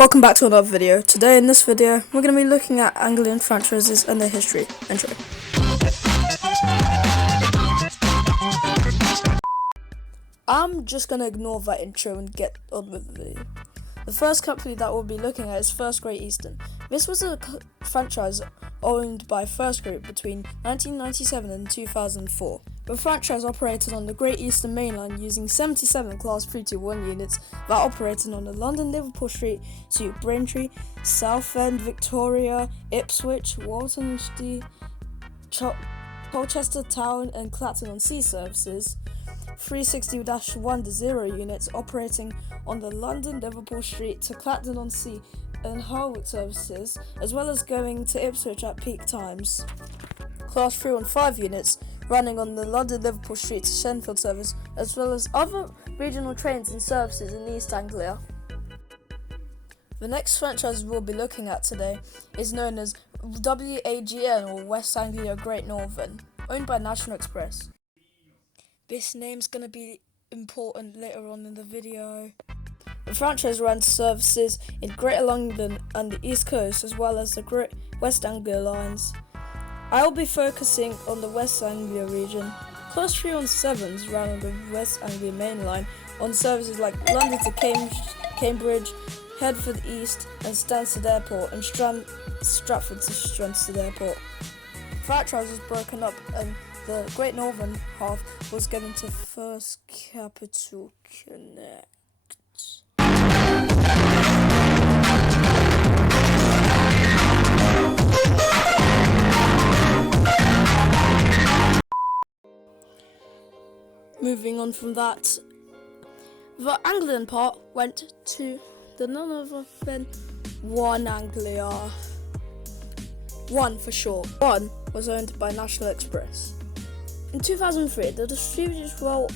Welcome back to another video. Today in this video, we're going to be looking at Anglian franchises and their history. Intro. I'm just going to ignore that intro and get on with the video. The first company that we'll be looking at is First Great Eastern. This was a franchise owned by First Group between 1997 and 2004. The franchise operated on the Great Eastern Main Line using 77 Class 321 units that operated on the London Liverpool Street to Braintree, Southend, Victoria, Ipswich, Walthamstow, Colchester Town and Clacton-on-Sea services. 360-1-0 units operating on the London Liverpool Street to Clacton-on-Sea and Harwich services, as well as going to Ipswich at peak times. Class 315 units running on the London Liverpool Street to Shenfield service, as well as other regional trains and services in East Anglia. The next franchise we'll be looking at today is known as WAGN, or West Anglia Great Northern, owned by National Express. This name's going to be important later on in the video. The franchise ran services in Greater London and the East Coast, as well as the Great West Anglia lines. I will be focusing on the West Anglia region. Class 317s ran on the West Anglia main line on services like London to Cambridge, Hertford East and Stansted Airport, and Stratford to Stansted Airport. The franchise was broken up and the Great Northern half was given to First Capital Connect. Moving on from that, the Anglian part went to the none other than One Anglia. One for short. One was owned by National Express. In 2003, the Distributed Rail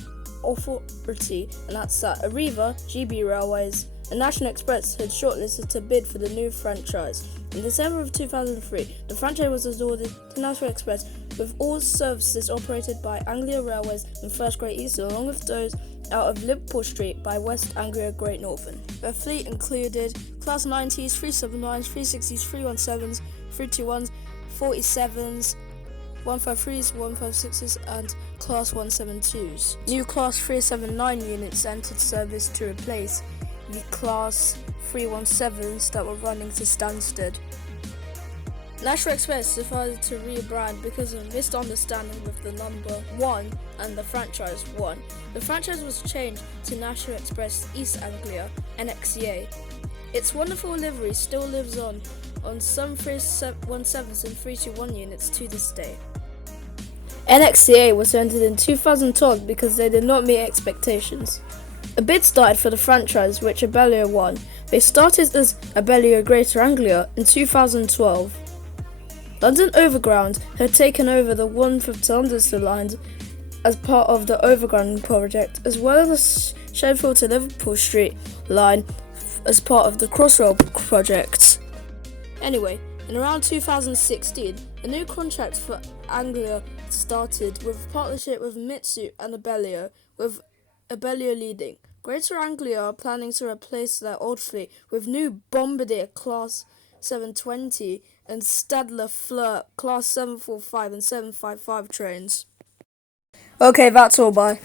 Authority, and that's that Arriva, GB Railways, and National Express had shortlisted to bid for the new franchise. In December of 2003, the franchise was awarded to National Express, with all services operated by Anglia Railways and First Great Eastern, along with those out of Liverpool Street by West Anglia Great Northern. The fleet included Class 90s, 379s, 360s, 317s, 321s, 47s, 153s, 156s and Class 172s. New Class 379 units entered service to replace the Class 317s that were running to Stansted. National Express decided to rebrand because of misunderstanding with the number 1 and the franchise 1. The franchise was changed to National Express East Anglia, NXEA. Its wonderful livery still lives on some 317s and 321 units to this day. NXEA was ended in 2012 because they did not meet expectations. A bid started for the franchise, which Abellio won. They started as Abellio Greater Anglia in 2012. London Overground had taken over the Wanford to Understood lines as part of the Overground project, as well as the Shenfield to Liverpool Street line as part of the Crossrail project. Anyway, in around 2016, a new contract for Anglia started with a partnership with Mitsu and Abellio, with Abellio leading. Greater Anglia are planning to replace their old fleet with new Bombardier Class 720 and Stadler Flirt Class 745 and 755 trains. Okay, that's all, bye.